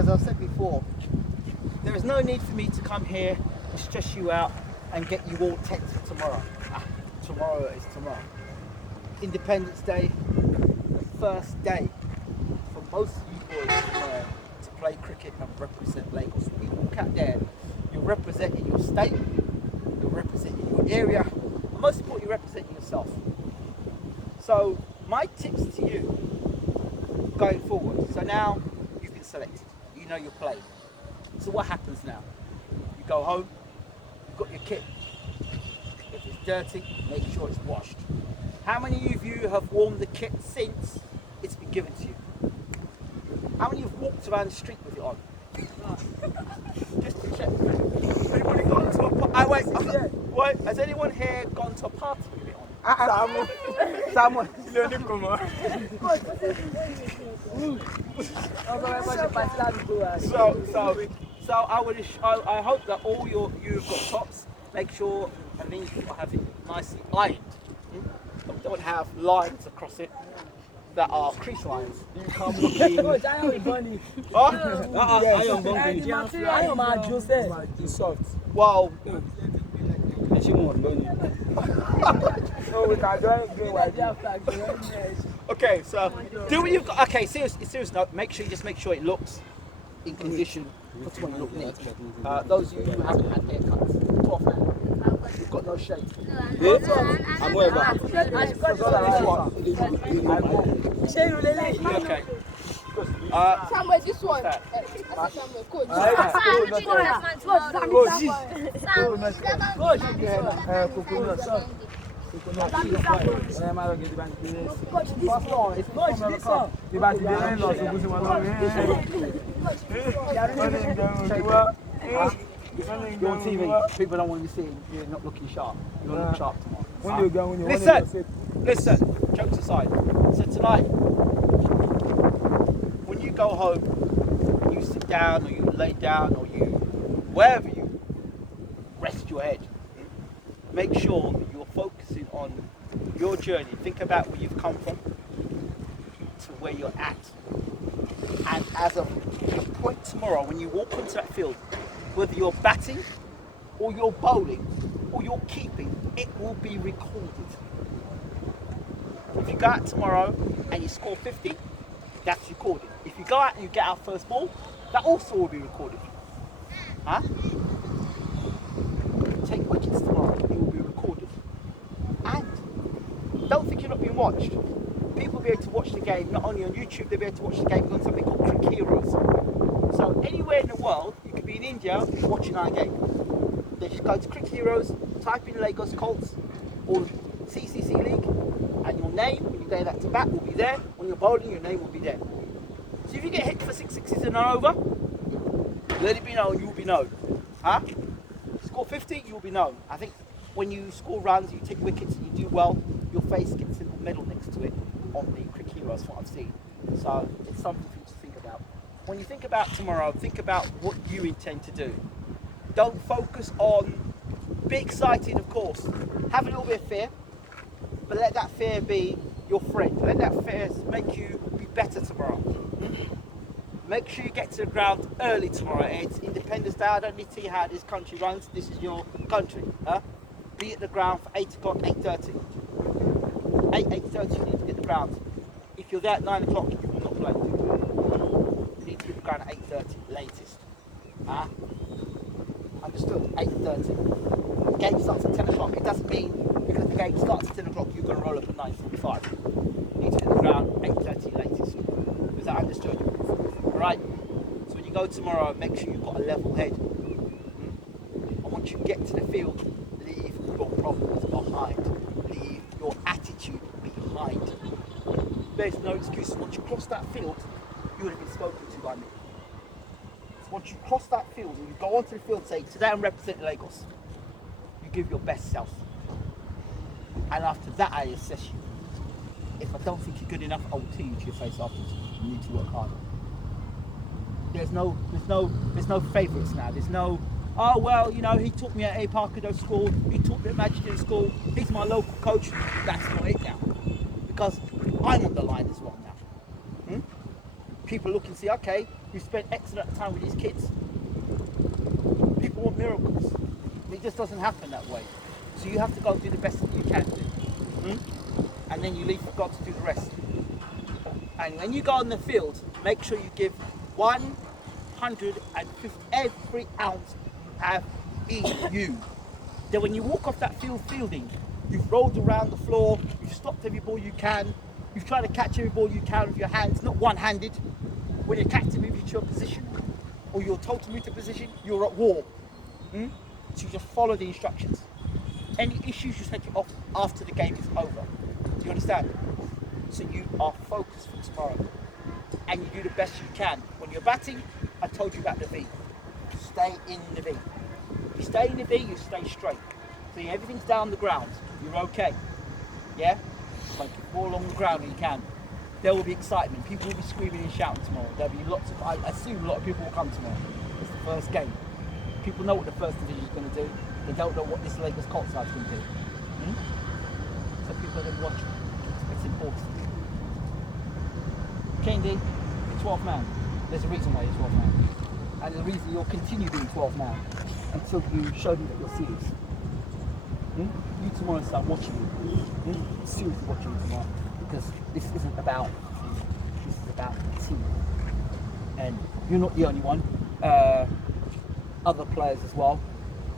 Because I've said before, there is no need for me to come here and stress you out and get you all tense for tomorrow. Tomorrow is tomorrow. Independence Day, the first day for most of you boys to play cricket and represent Lagos. When you walk out there, you're representing your state, you're representing your area, and most importantly, you're representing yourself. So my tips to you going forward. So now you've been selected, you know you're playing. So what happens now? You go home, you've got your kit. If it's dirty, make sure it's washed. How many of you have worn the kit since it's been given to you? How many have walked around the street with it on? Just to check. Anybody gone to a wait, has anyone here gone to a party with it on? Someone. So I hope that all you've got tops. Make sure and then you have it nicely ironed. Don't have lines across it that are crease lines. You can't well, okay, so do what you've got. Okay, serious note. Make sure it looks in condition for tomorrow. Look neat. Those of you who haven't had haircuts, 12 man. You've got no shape. I'm way back. Okay. Somewhere this one. Coach. You're on TV, people don't want to see you not looking sharp. You're going to look sharp tomorrow. Listen, jokes aside. So tonight, when you go home, you sit down or you lay down or you, wherever you rest your head, make sure that you're focusing on your journey. Think about where you've come from to where you're at. And as a point tomorrow, when you walk onto that field, whether you're batting or you're bowling or you're keeping, it will be recorded. If you go out tomorrow and you score 50, that's recorded. If you go out and you get out first ball, that also will be recorded. Huh? Take wickets tomorrow, it will be recorded. And don't think you're not being watched. People will be able to watch the game, not only on YouTube, they'll be able to watch the game on something called Cricket Heroes. So anywhere in the world, you could be in India watching our game. They just go to Cricket Heroes, type in Lagos Colts or CCC League, and your name, when you go that to bat, will be there. When you're bowling, your name will be there. So if you get hit for 6 sixes and over, let it be known, you will be known. Huh? Score 50, you will be known. I think when you score runs, you take wickets, and you do well, your face gets a little medal next to it on the Cricket Heroes, what I've seen. So it's something for you to think about. When you think about tomorrow, think about what you intend to do. Don't focus on, be excited of course, have a little bit of fear, but let that fear be your friend. Let that fear make you be better tomorrow. Make sure you get to the ground early tomorrow. It's Independence Day. I don't need to tell you how this country runs. This is your country. Huh? Be at the ground for 8 o'clock, 8:30. 8:30 you need to be at the ground. If you're there at 9 o'clock, you will not play. You need to be at the ground at 8:30, latest. Huh? Understood? 8:30. The game starts at 10 o'clock. It doesn't mean because the game starts at 10 o'clock you're going to roll up at 9:45. You need to be at the ground 8:30 latest. Is that understood? Alright? So when you go tomorrow, make sure you've got a level head. And once you get to the field, leave your problems behind. Leave your attitude behind. There's no excuses. Once you cross that field, you would have been spoken to by me. Once you cross that field and you go onto the field and say, today I'm representing Lagos, you give your best self. And after that I assess you. If I don't think you're good enough, I will tell you to your face afterwards. You need to work harder. There's no favourites now. There's no, oh well, you know, he taught me at A. Parkado School, he taught me at Magic School, he's my local coach. That's not it now. Because I'm on the line as well now. People look and see, okay, who spent X amount of time with his kids. People want miracles. It just doesn't happen that way. So you have to go and do the best that you can do. And then you leave for God to do the rest. And when you go on the field, make sure you give 150 every ounce you have in you. Then when you walk off that fielding, you've rolled around the floor, you've stopped every ball you can, you've tried to catch every ball you can with your hands, not one-handed. When you're captain moves you to a position, or you're told to move to a position, you're at war. So you just follow the instructions. Any issues, you take it off after the game is over. Do you understand? So you are focused for tomorrow. And you do the best you can. When you're batting, I told you about the V. Stay in the V. You stay in the V, you stay straight. So everything's down the ground. You're okay. Yeah? Like the ball along the ground when you can. There will be excitement. People will be screaming and shouting tomorrow. There'll be lots of, I assume a lot of people will come tomorrow. It's the first game. People know what the first division is going to do. They don't know what this Lagos Colt side is going to do. So people are going to watch it. It's important. Kendi, you're 12 man. There's a reason why you're 12 man. And the reason you'll continue being 12 man until you show them that you're serious. You tomorrow start watching you. Seriously watching you tomorrow. Because this isn't about you. This is about the team. And you're not the only one. Other players as well.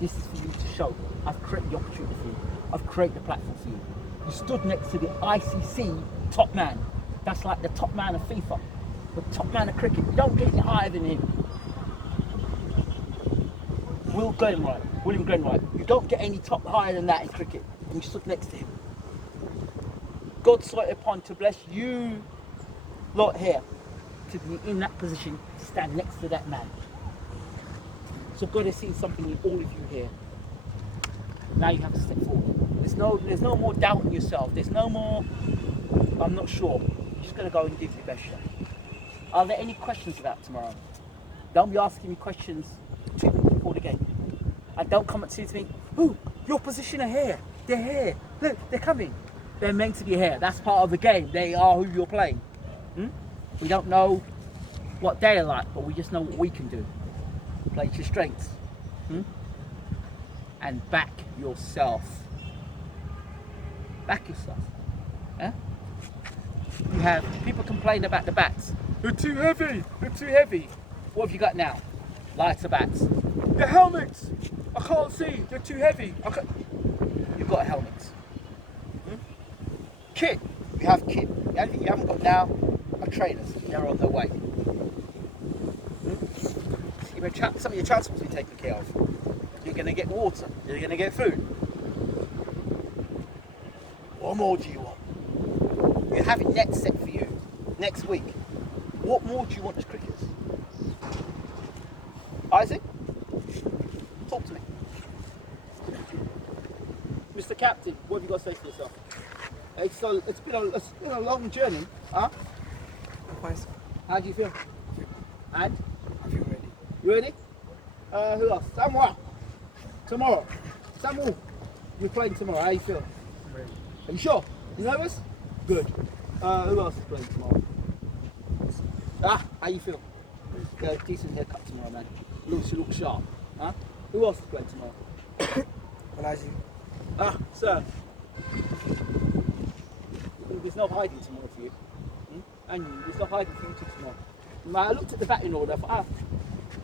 This is for you to show. I've created the opportunity for you. I've created the platform for you. You stood next to the ICC top man. That's like the top man of FIFA. The top man of cricket. You don't get any higher than him. William Glenwright. You don't get any top higher than that in cricket. And you stood next to him. God saw it upon to bless you lot here to be in that position to stand next to that man. So God has seen something in all of you here. Now you have to step forward. There's no more doubt in yourself. There's no more, I'm not sure. You're just going to go and give your best shot. Are there any questions about tomorrow? Don't be asking me questions 2 minutes before the game. And don't come and say to me, oh, your position are here. They're here. Look, they're coming. They're meant to be here. That's part of the game. They are who you're playing. We don't know what they're like, but we just know what we can do. Play to your strengths. And back yourself. Back yourself. You have people complain about the bats. They're too heavy. They're too heavy. What have you got now? Lighter bats. The helmets. I can't see. They're too heavy. You've got a helmet. Kit. You have kit. The only thing you haven't got now are trainers. They're on their way. Some of your transport will be taken care of. You're going to get water. You're going to get food. What more do you want? You have it next set for you. Next week. What more do you want as cricketers? Isaac? Talk to me. Mr. Captain, what have you got to say for yourself? It's been a long journey, huh? How do you feel? And? I feel ready. You ready? Who else? Samuel. Tomorrow. Samuel, you're playing tomorrow. How do you feel? I'm ready. Are you sure? You nervous? Good. Who else is playing tomorrow? How you feel? Got a decent haircut tomorrow, man. You look sharp. Huh? Who else is playing tomorrow? Olaji. Sir. There's no hiding tomorrow for you. And there's no hiding for you too tomorrow. I looked at the batting order. I thought,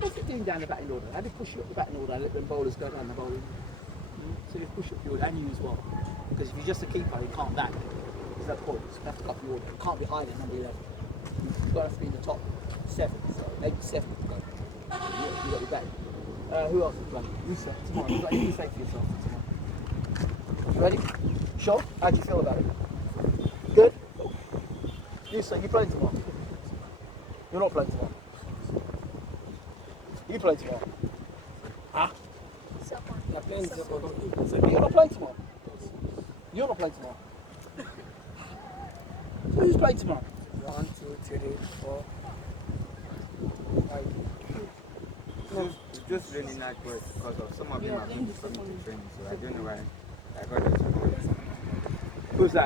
what's it doing down the batting order? I did push you up the batting order. I let them bowlers go down the bowling. So you push up the order, and you as well. Because if you're just a keeper, you can't bat. There's no point. You have to cut the order. You can't be hiding number 11. You've got to be in the top 7. So maybe 7 to go. You got your batting. Who else is playing? You, sir. Tomorrow. You've got anything to say for yourself tomorrow? You ready? Sure? How do you feel about it? Good? You, sir, you playing tomorrow? You're not playing tomorrow. You play tomorrow. Huh? I'm playing tomorrow. You're not playing tomorrow. You're not playing tomorrow. So who's playing tomorrow? 1, 2, 3, 4, 5. It's just really not good because of some of them have been coming to training, so I don't know why I got it. Who's that?